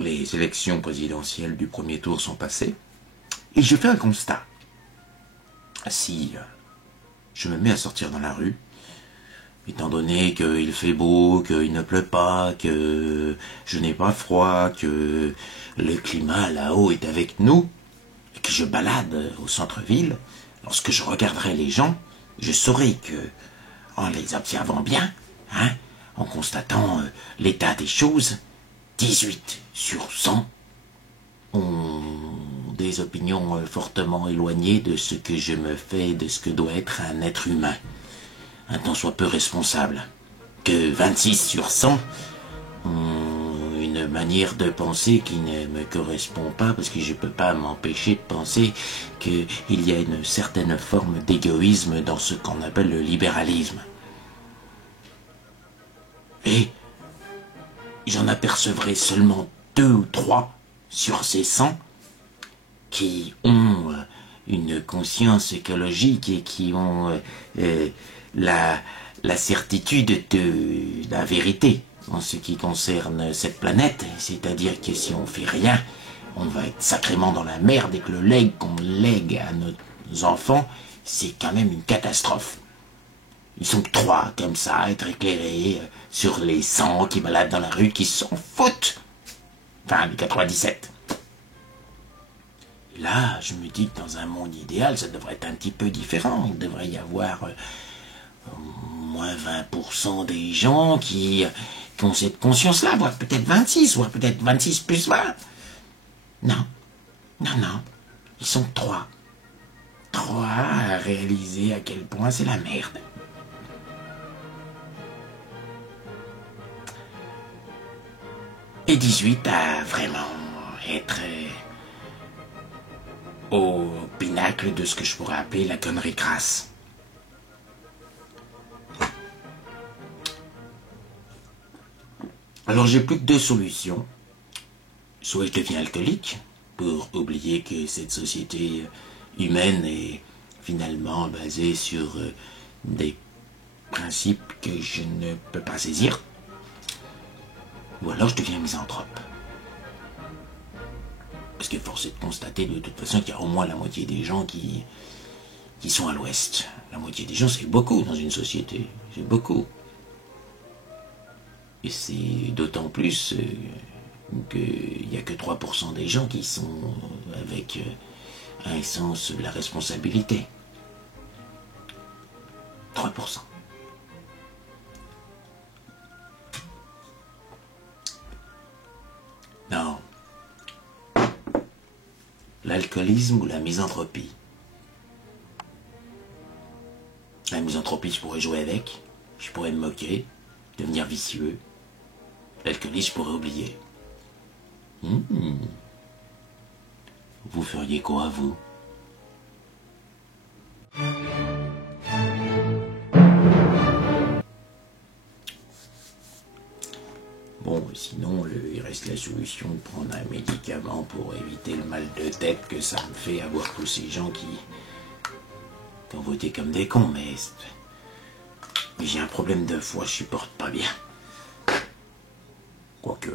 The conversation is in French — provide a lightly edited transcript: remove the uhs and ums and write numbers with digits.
Les élections présidentielles du premier tour sont passées, et je fais un constat. Si je me mets à sortir dans la rue, étant donné qu'il fait beau, qu'il ne pleut pas, que je n'ai pas froid, que le climat là-haut est avec nous, et que je balade au centre-ville, lorsque je regarderai les gens, je saurai que, en les observant bien, en constatant l'état des choses, 18 sur 100 ont des opinions fortement éloignées de ce que je me fais, de ce que doit être un être humain, un tant soit peu responsable. Que 26 sur 100 ont une manière de penser qui ne me correspond pas, parce que je ne peux pas m'empêcher de penser qu'il y a une certaine forme d'égoïsme dans ce qu'on appelle le libéralisme. Et j'en apercevrai seulement 2 ou 3 sur ces 100 qui ont une conscience écologique et qui ont la certitude de la vérité en ce qui concerne cette planète. C'est-à-dire que si on fait rien, on va être sacrément dans la merde, et que le legs qu'on lègue à nos enfants, c'est quand même une catastrophe. Ils sont 3 comme ça, à être éclairés sur les 100 qui baladent dans la rue, qui s'en foutent. Enfin, les 97. Là, je me dis que dans un monde idéal, ça devrait être un petit peu différent. Il devrait y avoir moins 20% des gens qui ont cette conscience-là, voire peut-être 26, voire peut-être 26 plus 20. Non, non, non. Ils sont 3. 3 à réaliser à quel point c'est la merde. Et 18 à vraiment être au pinacle de ce que je pourrais appeler la connerie crasse. Alors j'ai plus que 2 solutions. Soit je deviens alcoolique, pour oublier que cette société humaine est finalement basée sur des principes que je ne peux pas saisir. Ou alors je deviens misanthrope. Parce que force est de constater de toute façon qu'il y a au moins la moitié des gens qui sont à l'ouest. La moitié des gens, c'est beaucoup dans une société. C'est beaucoup. Et c'est d'autant plus qu'il n'y a que 3% des gens qui sont avec un sens de la responsabilité. 3%. Non. L'alcoolisme ou la misanthropie. La misanthropie, je pourrais jouer avec, je pourrais me moquer, devenir vicieux. L'alcoolisme, je pourrais oublier. Vous feriez quoi, vous? Bon, sinon, il reste la solution de prendre un médicament pour éviter le mal de tête que ça me fait avoir tous ces gens qui ont voté comme des cons, mais j'ai un problème de foie, je supporte pas bien. Quoique...